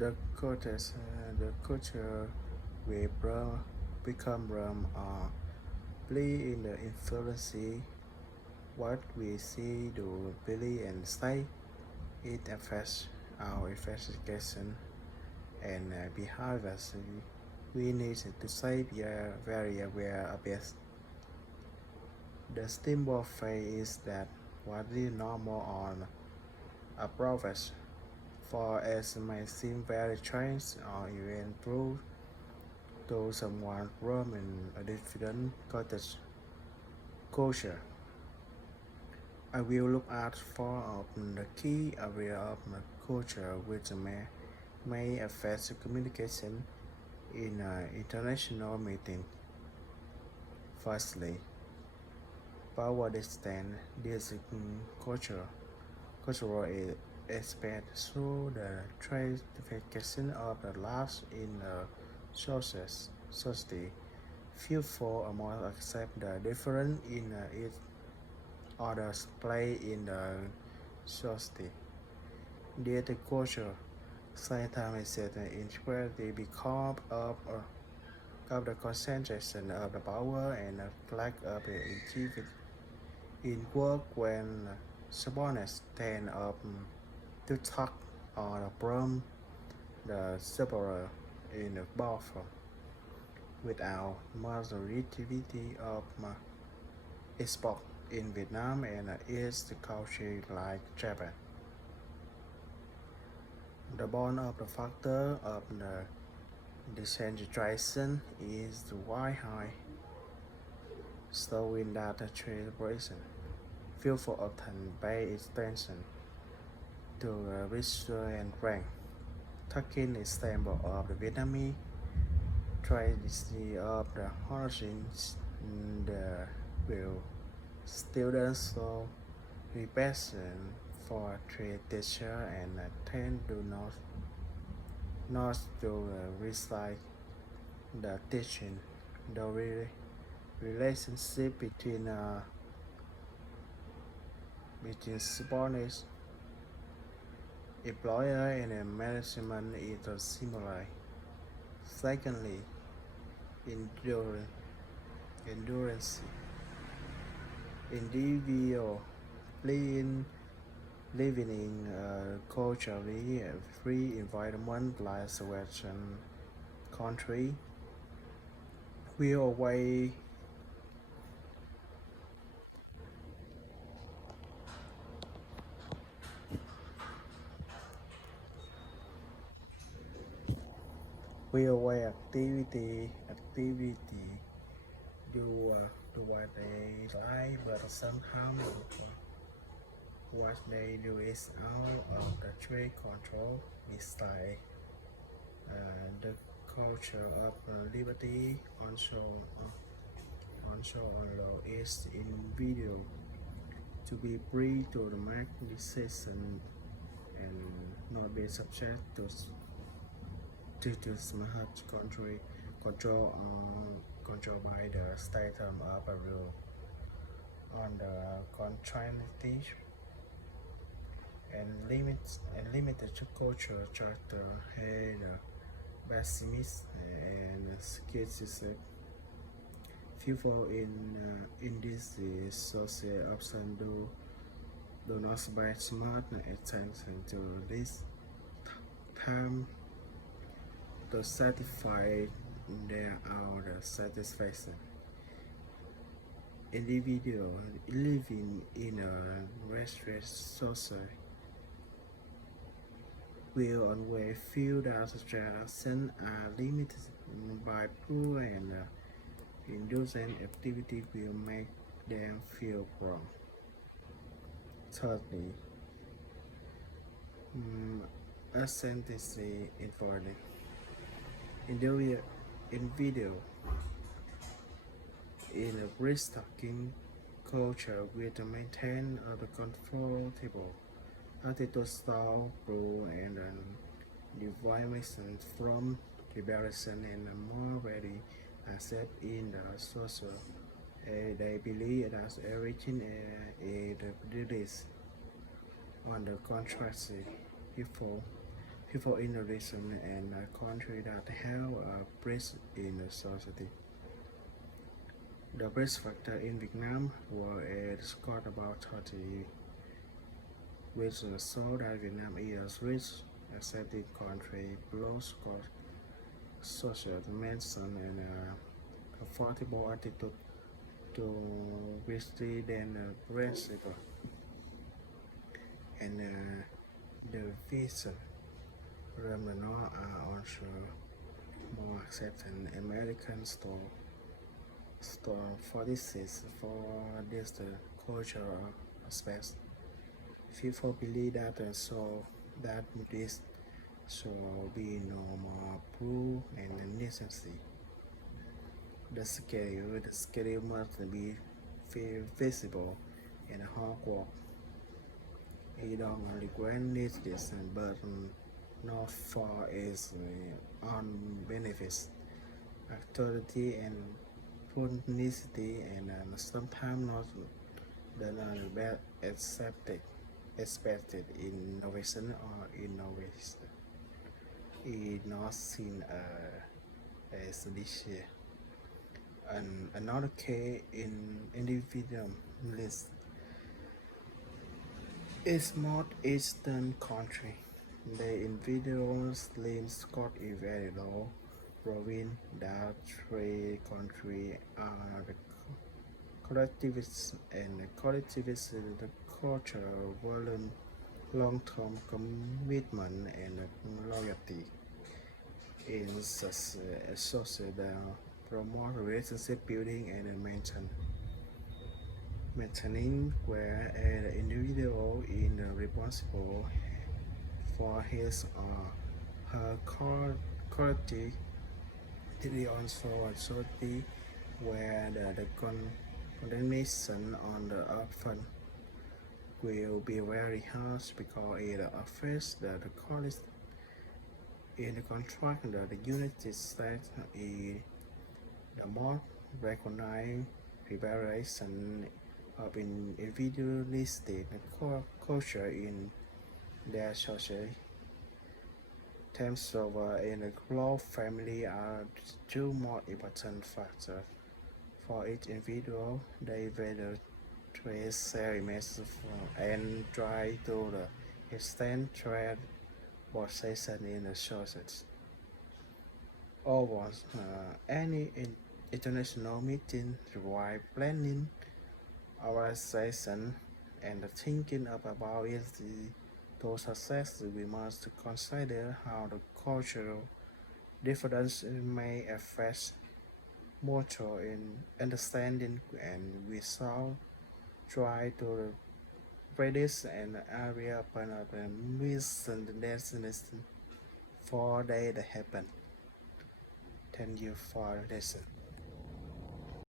the culture will become or play in the influence what we see, do, believe, and say. It affects our investigation and behaviors. We need to say we are very aware of it. The symbol phase is that what is normal on a progress for us may seem very strange or even true to someone from a different culture. I will look at four of the key areas of the culture which may affect communication in an international meeting. Firstly, power distance. This cultural aspect through the stratification of the lives in a society. Few for must accept the difference in its others play in the society. Data culture sometimes inequality because of the concentration of the power and lack of achievement in work when subordinates tend to talk or from the superior in the both without majority of export in Vietnam and East countries like Japan. The bond of the factor of the decentralization is why high, so in data celebration, feel for often pay attention to register and rank. Taking example of the Vietnamese tradition of the origins, the will students so repression for trade teacher and tend to not to recite the teaching. The relationship between subordinates, employer, and management is similar. Secondly, endurance. endurance. Individual living in a culturally free environment like Western country will away activity do what they like, but somehow what they do is out of the trade control. It's like the culture of liberty also allow its individual to be free to make decisions and not be subject to smart control by the state of a rule on the contracting and limited culture charter had pessimist and skepticism. People in this social option do not pay smart attention to this time to satisfy their own satisfaction. Individual living in a restricted society will always feel that transactions are limited by poor and indulgent activity will make them feel wrong. Thirdly, authenticity important. Individual in a restocking culture with maintain the comfortable attitude style rule and deviation from liberation and more ready accept in the social. They believe that everything is on the contrary. People people in the region and country that have a place in the society. The best factor in Vietnam were a scored about 30, which show that Vietnam is rich, accepting country, below scored social dimension and affordable attitude to history than principle and the vision. Ramano are also more accepting American store for this is for this the cultural aspects. People believe that so that this should be no more proof and necessity. The schedule must be visible and hard work. It don't regret this, but not for its own benefits. Authority and punctuality and sometimes not the best expected innovation or innovation is not seen as this year. And another case in individualism is not Eastern country. The individual claims got a very low province that three countries are the collectivist and collectivist the cultural volume long-term commitment and loyalty in such a social that promote relationship building and maintaining where an individual is responsible for his or her quality the also authority where the condemnation on the upfront will be very harsh because it affects the quality in the contract that the United States is the more recognized preparation of individualistic culture in their society. Terms of in the global family are two more important factors for each individual. They value trace their image and try to the extend trade possession in the society. Almost any international meeting require planning, organization, and thinking about it. To success, we must consider how the cultural difference may affect mutual understanding, and we shall try to reduce an area upon a misunderstanding for that happen. Thank you for listening.